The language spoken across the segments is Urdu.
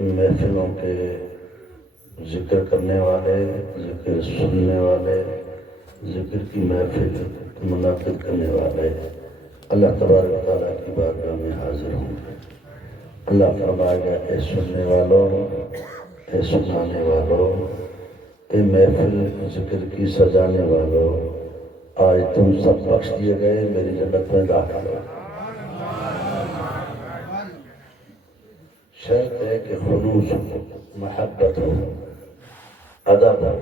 محفلوں کے ذکر کرنے والے، ذکر سننے والے، ذکر کی محفل منعقد کرنے والے اللہ تبارک تعالیٰ کی بارگاہ میں حاضر ہوں۔ اللہ فرمائے گا، اے سننے والوں، اے سنانے والوں، اے محفل ذکر کی سجانے والوں، آج تم سب بخش دیے گئے، میری جنت میں داخل ہو۔ شرط ہے کہ خلوص ہو، محبت ہو، ادب ہو،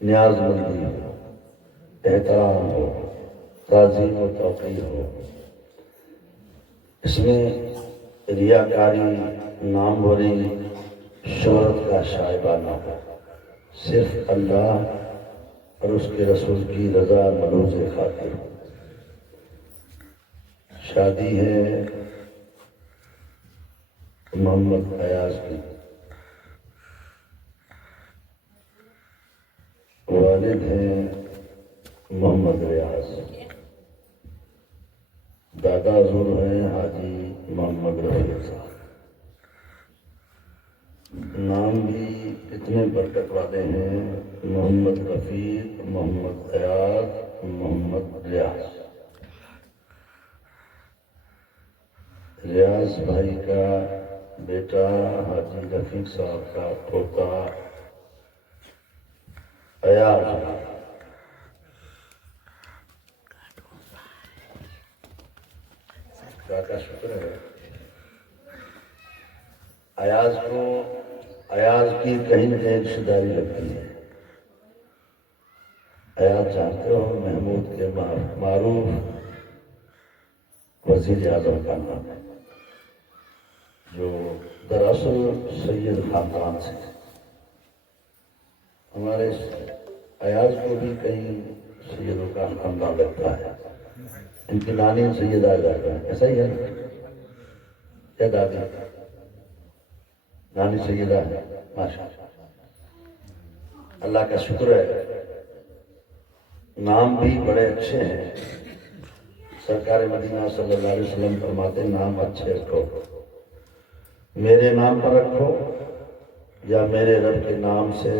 نیاز مندی ہو، احترام ہو، تعظیم و توقیر ہو۔ اس میں ریاکاری، ناموری، شہرت کا شائبہ نہ ہو، صرف اللہ اور اس کے رسول کی رضا ملوز خاطر ہو۔ شادی ہے محمد ایاز کی، والد ہیں محمد ریاض، دادا حضور ہیں حاجی محمد رفیق صاحب۔ نام بھی اتنے برکت والے ہیں، محمد رفیق، محمد ایاز، محمد ریاض۔ ریاض بھائی کا بیٹا حاجی رفیق صاحب کا پوتا ایاز، کا شکر ہے۔ ایاز کی کہیں نہ کہیں رشتہ داری لگتی ہے۔ ایاز جانتے ہو محمود کے معروف وزیر اعظم کا نام ہے، جو دراصل سید خاندان سے۔ ہمارے ایاز کو بھی کئی سیدوں کا خاندان لگتا ہے۔ ان کی نانی سیدہ ہے، ایسا ہی ہے نا؟ کیا دادی؟ نانی سیدہ ہے، ماشاء اللہ کا شکر ہے۔ نام بھی بڑے اچھے ہیں۔ سرکار مدینہ صلی اللہ علیہ وسلم فرماتے نام اچھے رکھو، میرے نام پر رکھو یا میرے رب کے نام سے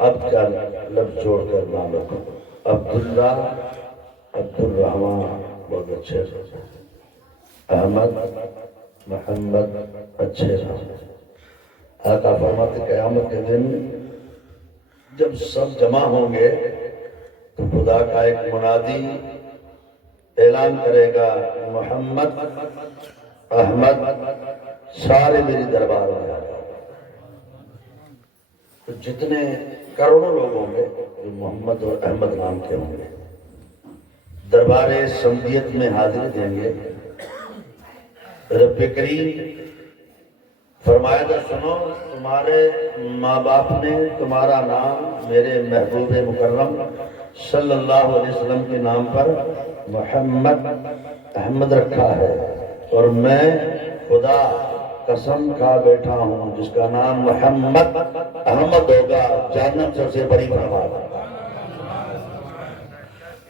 عبد کا لفظ جوڑ کر نام رکھو۔ عبداللہ، عبد الرحمن بہت اچھے رہے، احمد، محمد اچھے رہے۔ آقا فرماتے قیامت کے دن جب سب جمع ہوں گے تو خدا کا ایک منادی اعلان کرے گا، محمد، احمد سارے میری دربار میں آ جاؤ۔ تو جتنے کروڑوں لوگ ہوں گے جو محمد اور احمد نام کے ہوں گے، دربار سمدیت میں حاضری دیں گے۔ رب کریم فرمایا تھا، سنو، تمہارے ماں باپ نے تمہارا نام میرے محبوب مکرم صلی اللہ علیہ وسلم کے نام پر محمد احمد رکھا ہے، اور میں خدا قسم کھا بیٹھا ہوں جس کا نام محمد احمد ہوگا، جنت سب سے بڑی فرماتا ہے۔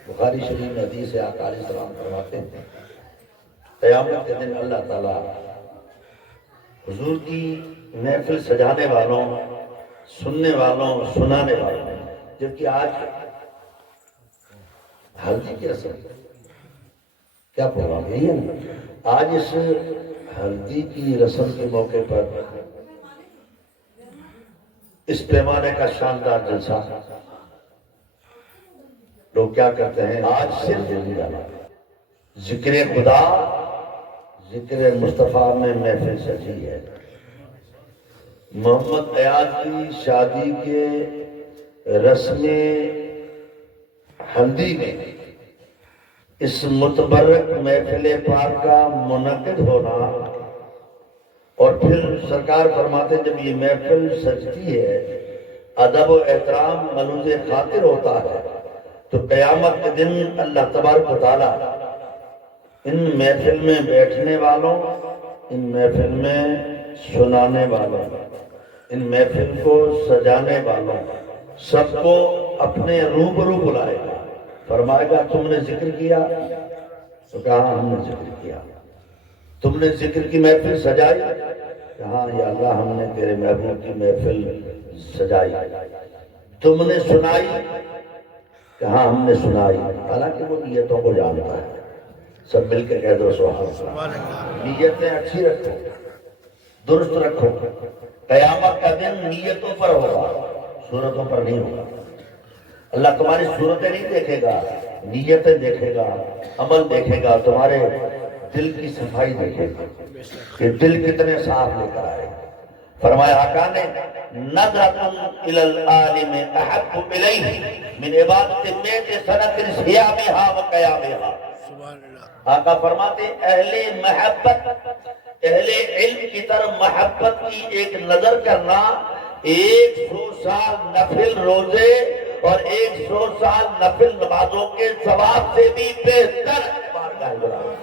بخاری شریف میں حدیث ہے، آقا علیہ السلام فرماتے ہیں قیامت کے دن اللہ تعالیٰ حضور کی محفل سجانے والوں، سننے والوں، سنانے والوں، جبکہ آج ہلدی کی رسم کیا پروگرام یہی ہے نا؟ آج اس ہلدی کی رسم کے موقع پر اس پیمانے کا شاندار جلسہ لوگ کیا کرتے ہیں؟ آج صرف ذکر خدا، ذکر مصطفیٰ میں محفل سجی ہے۔ محمد ایاز کی شادی کے رسم ہلدی میں اس متبرک محفل پاک کا منعقد ہونا، اور پھر سرکار فرماتے جب یہ محفل سجتی ہے، ادب و احترام ملوز خاطر ہوتا ہے، تو قیامت کے دن اللہ تبارک و تعالیٰ ان محفل میں بیٹھنے والوں، ان محفل میں سنانے والوں، ان محفل کو سجانے والوں سب کو اپنے روبرو بلائے گا، فرمائے گا تم نے ذکر کیا؟ تو کہا ہم نے ذکر کیا۔ تم نے ذکر کی محفل سجائی؟ کہ ہاں یا اللہ ہم نے تیرے محبوب کی محفل سجائی، تم نے سنائی؟ کہ ہاں ہم نے سنائی۔ حالانکہ وہ نیتوں کو جانتا ہے۔ سب مل کے کہہ دو سبحان اللہ۔ نیتیں اچھی رکھو، درست رکھو، قیامت کا دن نیتوں پر ہوگا، صورتوں پر نہیں ہوگا۔ اللہ تمہاری صورتیں نہیں دیکھے گا، نیتیں دیکھے گا، عمل دیکھے گا، تمہارے دل کی صفائی دیکھے گا کہ دل کتنے صاف لے کر آئے۔ فرمایا آقا نے نظرۃ الی العالم احب الیہ من عبادۃ المیت سنۃ صیامھا و قیامھا۔ آقا فرماتے اہل محبت، اہل علم کی طرف محبت کی ایک نظر کرنا 100 سال نفل روزے اور 100 سال نفل نمازوں کے ثواب سے بھی بہتر بارگاہ برابر۔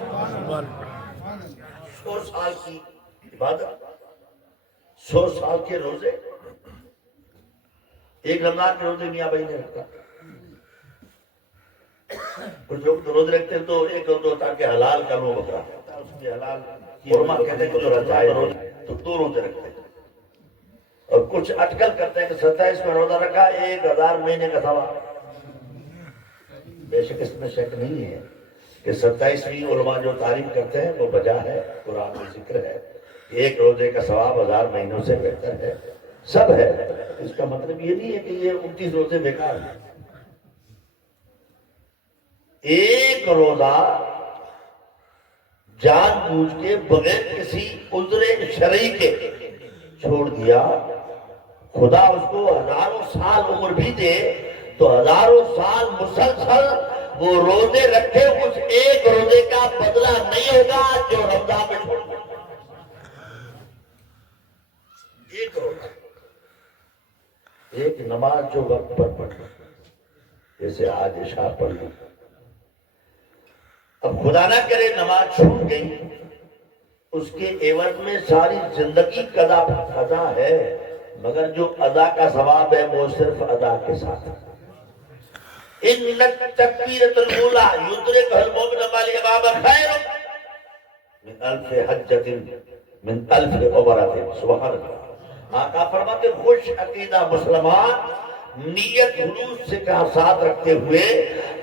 100 سال کی عبادت، 100 سال کے روزے، ایک رمضان کے روزے میاں بھائی نے رکھا۔ کچھ لوگ تو روزے رکھتے ہیں تو ایک روزہ تاکہ حلال کر لو بکرا، اس میں حلال قرمہ کہتے ہیں کہ رضائے تو 2 روزے رکھتے ہیں۔ اور کچھ اٹکل کرتے ہیں کہ 27 میں روزہ رکھا 1000 مہینے کا ثواب۔ بے شک اس میں شک نہیں ہے کہ 27ویں علماء جو تعریف کرتے ہیں وہ وجہ ہے، قرآن میں ذکر ہے کہ ایک روزے کا ثواب 1000 مہینوں سے بہتر ہے۔ سب ہے، اس کا مطلب یہ نہیں ہے کہ یہ 29 روزے بیکار ہیں۔ ایک روزہ جان بوجھ کے بغیر کسی عذر شرعی کے چھوڑ دیا، خدا اس کو 1000 سال عمر بھی دے تو 1000 سال مسلسل وہ روزے رکھے، اس ایک روزے کا بدلہ نہیں ہوگا جو رمضان میں چھوڑ دیا۔ ایک روزہ، ایک نماز جو وقت پر پڑھ، جیسے آج عشاء پڑھ لی، اب خدا نہ کرے نماز چھوٹ گئی، اس کے عوض میں ساری زندگی قضا ہے، مگر جو ادا کا ثواب ہے وہ صرف ادا کے ساتھ۔ ان تکبیرۃ الاولی یدرکها المؤمن ما الامام خیر من الف حجۃ من الف عمرۃ۔ سبحان اللہ۔ آقا فرماتے خوش عقیدہ مسلمان نیت خلوص سے کا ساتھ رکھتے ہوئے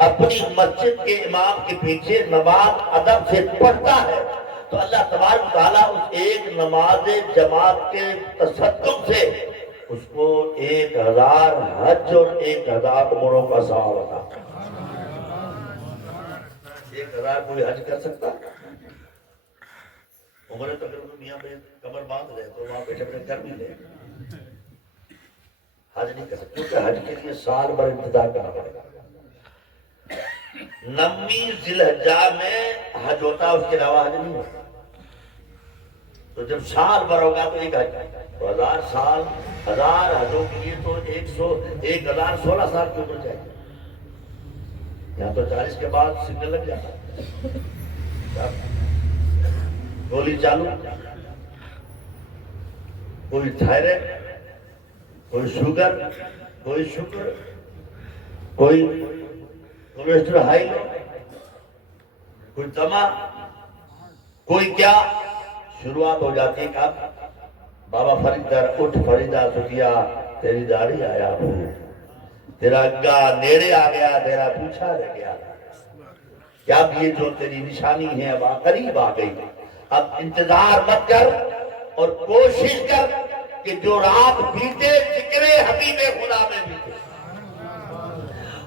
اپنی مسجد کے امام کے پیچھے نماز ادب سے پڑھتا ہے تو اللہ تبارک تعالیٰ اس ایک نماز جماعت کے تصدق سے اس کو 1000 حج اور 1000 عمروں کا ثواب عطا۔ 1000 کوئی حج کر سکتا؟ عمریں تو اگر میاں پہ کمر باندھ لے تو وہاں بیٹھے بیٹھے کر بھی لے، حج نہیں کر سکتے کیونکہ حج کے لیے سال بھر انتظار کرنا پڑے گا۔ 9 ذی الحجہ میں حج ہوتا ہے، اس کے علاوہ حج نہیں ہوتا۔ تو جب سال بھر ہوگا تو ایک حج، تو 1000 سال، 1000 حجوں کے لیے تو 1016 سال کی عمر چاہیے۔ یہاں تو 40 کے بعد سگنل لگ جاتا ہے، گولی چالو، کوئی تھائرائڈ، کوئی شوگر، کوئی شکر، کوئی کولیسٹرول ہائی، کوئی تما، کوئی کیا، شروعات ہو جاتی ہے کہ اب بابا فریدر اٹھ فریدہ سکیا تیری داڑھی آیا ہوں، تیرا گا نیڑے آ گیا، تیرا پیچھا رہ گیا، کیا اب یہ جو تیری نشانی ہے اب قریب آ گئی۔ اب انتظار مت کر اور کوشش کر کہ جو رات بیتے ذکر حبیب خدا میں بیتے،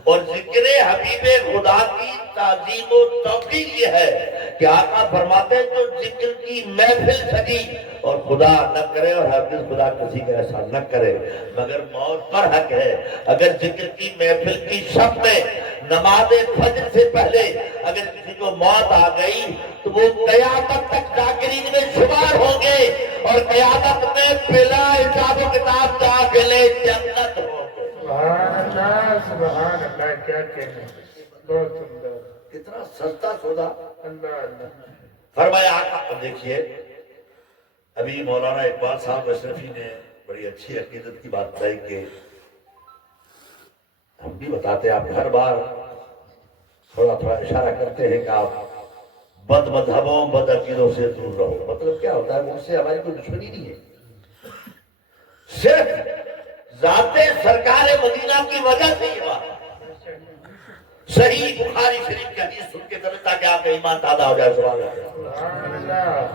اور ذکر حبیب خدا کی تعظیم و توقیر یہ ہے کہ آقا فرماتے ہیں جو ذکر کی محفل سجی، اور خدا نہ کرے اور حافظ خدا کسی کا ایسا نہ کرے مگر موت پر حق ہے، اگر ذکر کی محفل کی شب میں نماز فجر سے پہلے اگر کسی کو موت آ گئی تو وہ قیامت تک ذاکرین میں شمار ہوں گے، اور قیامت میں بلا حساب و کتاب داخل جنت ہوں گے۔ سبحان اللہ، کیا کہنے، بہت سندر، کتنا سستا سودا۔ اللہ اللہ۔ فرمایا آقا، دیکھیے ابھی مولانا اقبال صاحب اشرفی نے بڑی اچھی عقیدت کی بات بتائی کہ ہم بھی بتاتے ہیں، آپ ہر بار تھوڑا تھوڑا اشارہ کرتے ہیں کہ آپ بد مذہبوں بد عقیدوں سے دور رہو. مطلب کیا ہوتا ہے؟ ان سے ہماری کوئی دشمنی نہیں ہے، صرف ذات سرکار مدینہ کی وجہ سے یہ بات. صحیح بخاری شریف کی حدیث سن کے چلے تاکہ آپ کا ایمان تازہ ہو جائے. سبحان اللہ.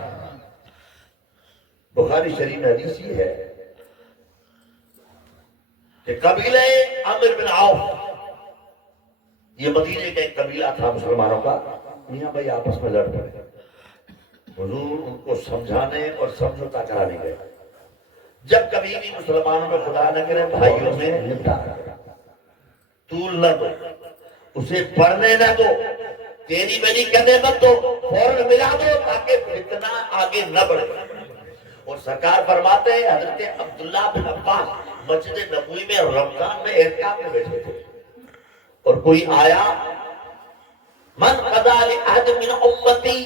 بخاری شریف میں حدیث یہ ہے کہ قبیلہ عامر بن عوف، یہ مدینے کا ایک قبیلہ تھا مسلمانوں کا، میاں بھائی آپس میں لڑ پڑے. حضور ان کو سمجھانے اور سمجھوتا کرانے گئے. جب کبھی بھی مسلمانوں میں خدا نہ کرے بھائیوں میں نمٹا طول نہ دو، اسے پڑھنے نہ دو، تیری میری کرنے مت دو، فوراً ملا دو تاکہ فتنہ آگے نہ بڑھے. اور سرکار فرماتے ہیں حضرت عبداللہ بن عباس مسجد نبوی میں رمضان میں اعتکاف میں بیٹھے تھے اور کوئی آیا، من قضا لأحد من امتی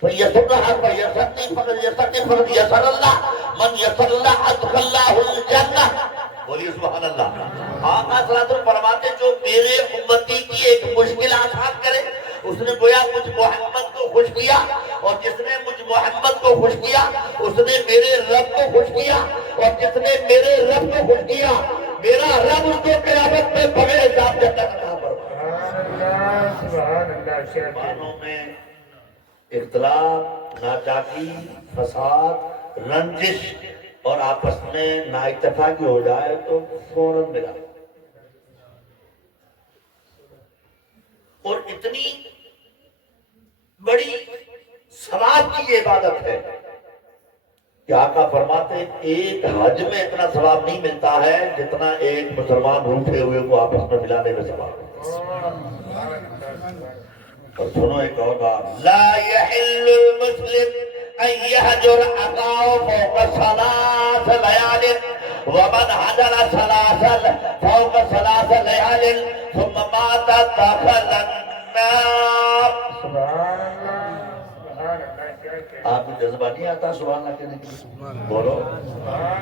فیسرها فیسرنی فقد یسرنی فقد یسر اللہ من یسر اللہ ادخل اللہ الجنہ. بولیے سبحان اللہ. آقا صلی اللہ علیہ وسلم فرماتے جو میرے امتی کی ایک مشکل آسان کرے اس نے گویا مجھ محمد کو خوش کیا، اور جس نے مجھ محمد کو خوش کیا اس نے میرے رب کو خوش کیا، اور جس نے میرے رب کو خوش کیا میرا رب اس کو قیامت میں بغیر حساب جنت عطا فرمائے. سبحان اللہ. مسلمانوں میں اختلاف، ناچاکی، فساد، رنجش اور آپس میں نااتفاقی ہو جائے تو فوراً ملا. اور اتنی بڑی ثواب کی یہ عبادت ہے کہ آقا فرماتے ہیں ایک حج میں اتنا ثواب نہیں ملتا ہے جتنا ایک مسلمان روٹھے ہوئے کو آپس میں ملانے میں ثواب ہے. اور سنو ایک اور بات، لا يحل المسلم ان يهجر اخاه فوق ثلاث ليال ومن هجر ثلاثا فوق ثلاث ليال ثم مات دخل النار. آپ کو جذبہ نہیں آتا سبحان اللہ کہنے کے لیے؟ بولو.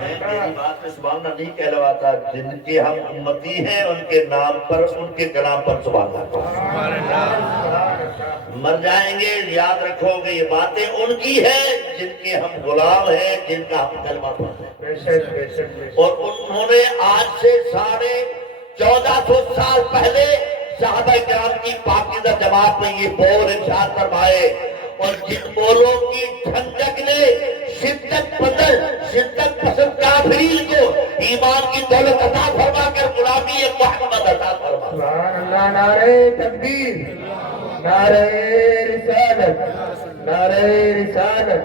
میں میری بات میں سبحان اللہ نہیں کہلواتا، جن کے ہم امتی ہیں ان کے نام پر، ان کے کلام پر سبحان اللہ. مر جائیں گے یاد رکھو گے یہ باتیں ان کی ہیں جن کے ہم غلام ہیں، جن کا ہم کلمہ پڑھتے ہیں. اور انہوں نے آج سے 1450 سال پہلے صحابہ کرام کی پاکیزہ جماعت میں یہ بول ارشاد فرمائے، اور جن بولوں کی ٹھنڈک نے شدت پسند کافرین کو ایمان کی دولت عطا فرما کر غلامی محمد عطا فرما. سبحان اللہ. نعرہ تکبیر، نعرہ رسالت، نعرہ رسالت.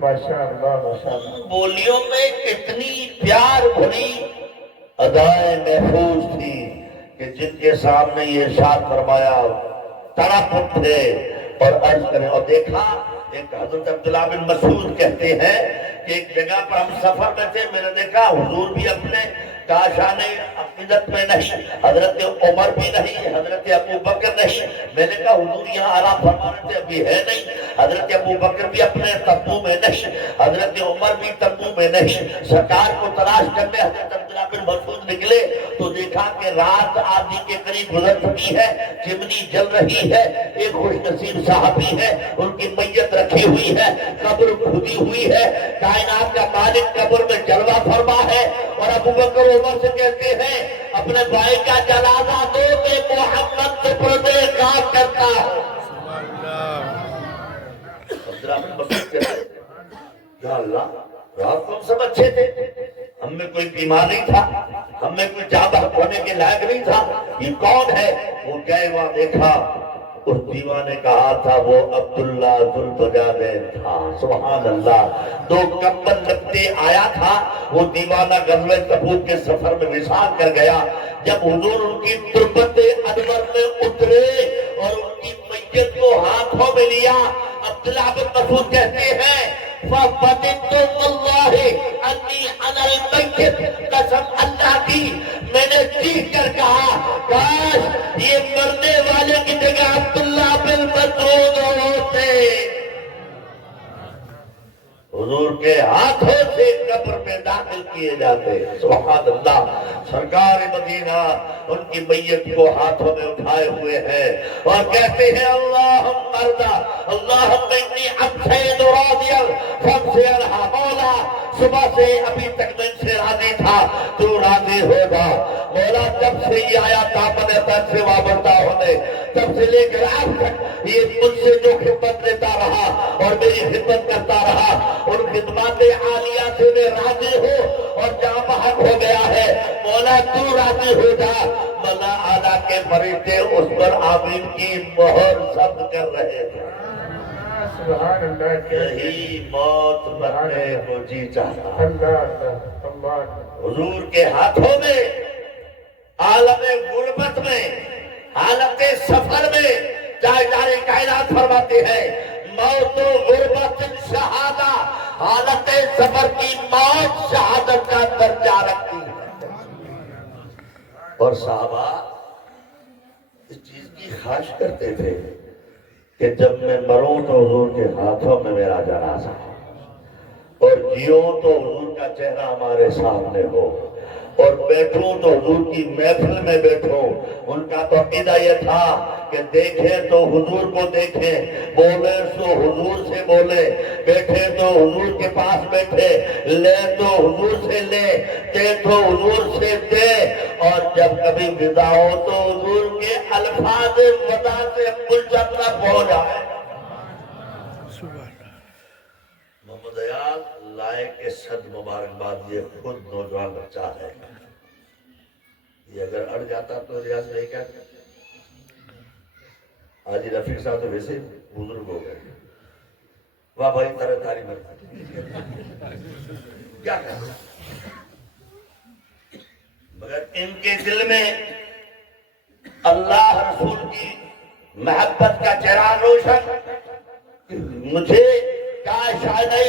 ماشاء اللہ ماشاء اللہ. بولیوں میں کتنی پیار بھری ادائیں محفوظ تھی کہ جن کے سامنے یہ ارشاد فرمایا تڑپ اٹھے اور عرض کریں. اور دیکھا ایک حضرت عبداللہ بن مسعود کہتے ہیں کہ ایک جگہ پر ہم سفر میں تھے، میں نے دیکھا حضور بھی اپنے کاشان عقیدت میں نہیں، حضرت عمر بھی نہیں، حضرت ابو بکر نہیں. میں نے کہا حضور یہاں آرام فرما رہے تھے، ابھی ہے نہیں. حضرت ابو بکر بھی اپنے تنبو میں نہیں، حضرت عمر بھی تنبو میں نہیں. سرکار کو تلاش کرنے حضرت عبداللہ بن مسعود نکلے تو دیکھا کہ رات آدھی کے قریب گزر چکی ہے، چمنی جل رہی ہے. ایک خوش نصیب صحابی ہے، ان کی میت رکھی ہوئی ہے، قبر کھدی ہوئی ہے، کائنات کا مالک قبر میں جلوہ فرما ہے. اور ابو بکر عمر سے کہتے ہیں اپنے بھائی کا جنازہ دو کہ محمد سے پردے کام کرتا ہے. یا اللہ رات کو ہم سب اچھے تھے، ہم میں کوئی بیمار نہیں تھا، ہم میں کوئی جابر ہونے کے لائق نہیں تھا، یہ کون ہے؟ وہ گئے وہاں دیکھا اس دیوان نے کہا تھا وہ عبداللہ ذوالبجادین تھا. سبحان اللہ. 2 کمبل لپٹے آیا تھا، وہ دیوانہ غزوہ تبوک کے سفر میں وصال کر گیا. جب حضور ان کی تربت انور میں اترے اور ان کی میت کو ہاتھوں میں لیا، عبداللہ بن مسعود کہتے ہیں فَفَتِنْتُ اللَّهِ أَنِّي أَنَا الْمَيِّتُ. قسم اللہ کی میں نے چیخ کر کہا کاش یہ مرنے والے کی جگہ عبداللہ بن مسعود ہوتے. حضور کے ہاتھوں سے قبر میں داخل کیے جاتے. سبحان اللہ. سرکار مدینہ ان کی میت کو ہاتھوں میں اٹھائے ہوئے ہیں اور کہتے ہیں اللہم ارضا اللہم انی ابسید راضیا فامسی عنہا. مولا صبح سے ابھی تک میں ان سے راضی تھا, تو راضی ہوگا. مولا جب سے یہ آیا دامن تن سے وابستہ ہونے, تب سے لے کر آج تک یہ مجھ سے جو خدمت لیتا رہا اور میری خدمت کرتا رہا, ان خدمات عالیہ سے میں راضی ہوں اور جہاں بحق ہو گیا ہے. مولا تو راضی ہو جا. مولا اعلیٰ کے فرشتے اس پر آمین کی مہر ضبط کر رہے تھے. سبحان اللہ. یہی موت مرنے کو جی چاہتا. اللہ اللہ اللہ. حضور کے ہاتھوں میں عالم غربت میں, حالت سفر میں, جائے کائنات فرماتے ہیں موت و غربت شہادہ, حالت سفر کی موت شہادت کا درجہ رکھتی ہے. اور صحابہ اس چیز کی خواہش کرتے تھے کہ جب میں مروں تو حضور کے ہاتھوں میں میرا جنازہ اور جیوں تو حضور کا چہرہ ہمارے سامنے ہو, اور بیٹھوں تو حضور کی محفل میں بیٹھوں. ان کا تو عقیدہ یہ تھا کہ دیکھیں تو حضور کو دیکھیں, بولے تو حضور سے بولے, بیٹھے تو حضور کے پاس بیٹھے, لے تو حضور سے لے, دے تو حضور سے دے, اور جب کبھی ودا ہو تو حضور کے الفاظ ودا سے ملجم نہ ہو جائے. محمد عیاض لائے کے صد مبارکباد. یہ خود نوجوان بچہ ہے, یہ اگر اڑ جاتا تو ریاض میں کیا کرتا. حاجی رفیق صاحب تو ویسے بزرگ ہو گئے, واہ بھائی طرح تاری مرتا کیا کرتا, مگر ان کے دل میں اللہ رسول کی محبت کا چراغ روشن. مجھے کاشانہ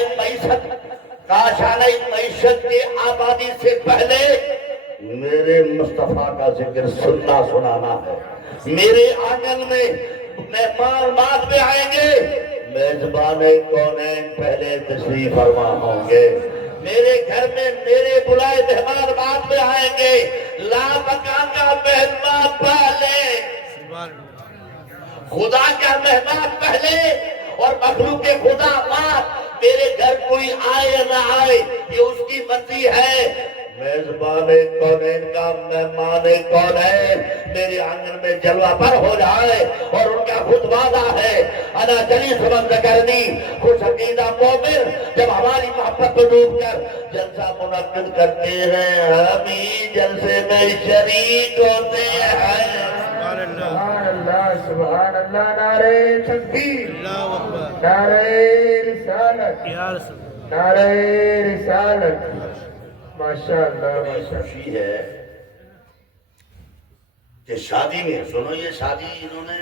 معیشت کی آبادی سے پہلے میرے مصطفیٰ کا ذکر سننا سنانا ہے. میرے آنگن میں مہمان بعد میں آئیں گے, میزبان کونین پہلے تشریف فرما ہوں گے. میرے گھر میں میرے بلائے مہمان بعد میں آئیں گے, لا مکان کا مہمان پہلے, خدا کا مہمان پہلے اور مخلوق کے خدا بعد. میرے گھر کوئی آئے یا نہ آئے یہ اس کی مرضی ہے. میزبان کونین کا مہمان کونین میرے آنگن میں جلوہ پر ہو جائے, اور ان کا خود وعدہ ہے انا جلیس من ذکرنی, خوش عقیدہ مومن جب ہماری محبت کو ڈوب کر جلسہ منعقد کرتے ہیں ہم ہی جلسے میں شریک ہوتے ہیں. سبحان اللہ سبحان اللہ. نعرہ تکبیر, نعرہ رسالت, نعرہ رسالت. ماشاءاللہ ماشاءاللہ. خوشی ہے کہ شادی میں, سنو یہ شادی انہوں نے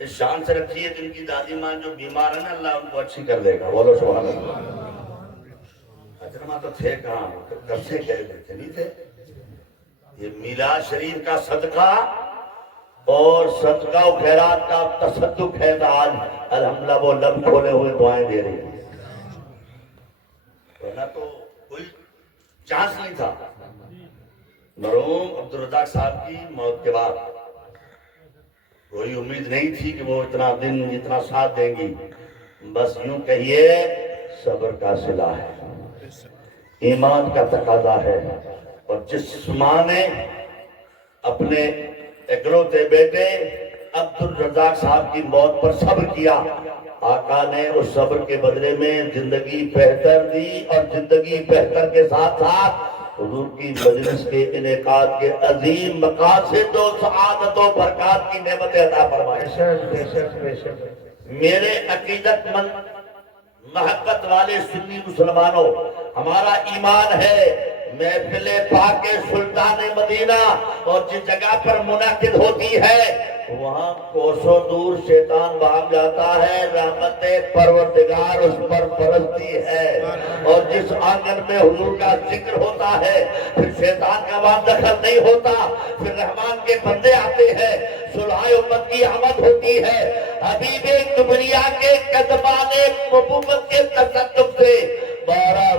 اس شان سے رکھی ہے کہ ان کی دادی ماں جو بیمار ہے نا اللہ ان کو اچھی کر دے گا. بولو سبحان اللہ. اجرما تو تھے کہاں, کب سے کہہ دیتے نہیں تھے. یہ میلاد شریف کا صدقہ اور صدقہ و خیرات کا تصدق ہے. آج الحمدللہ وہ لب کھولے ہوئے دعائیں دے رہی ہیں, ورنہ تو کوئی چانس نہیں تھا. مرحوم عبدالرزاق صاحب کی موت کے بعد کوئی امید نہیں تھی کہ وہ اتنا دن اتنا ساتھ دیں گی. بس یوں کہیے صبر کا صلہ ہے, ایمان کا تقاضا ہے. اور جس ماں نے اپنے اکلوتے بیٹے عبدالرزاق صاحب کی موت پر صبر کیا, آقا نے اس صبر کے بدلے میں زندگی بہتر دی, اور زندگی بہتر کے ساتھ ساتھ حضور کی مجلس کے انعقاد کے عظیم مقاصد و سعادت و برکات کی نعمتیں عطا فرمائے. میرے عقیدت مند محبت والے سنی مسلمانوں, ہمارا ایمان ہے محفل پاک سلطان مدینہ اور جس جگہ پر منعقد ہوتی ہے وہاں کوسوں دور شیطان بھاگ جاتا ہے, رحمت پروردگار اس پر برستی ہے. اور جس آنگن میں حضور کا ذکر ہوتا ہے پھر شیطان کا وہاں دخل نہیں ہوتا, پھر رحمان کے بندے آتے ہیں, صلح امت کی آمد ہوتی ہے. حبیب کبریا کے قدمان نبوت کے تصدق سے 12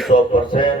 100%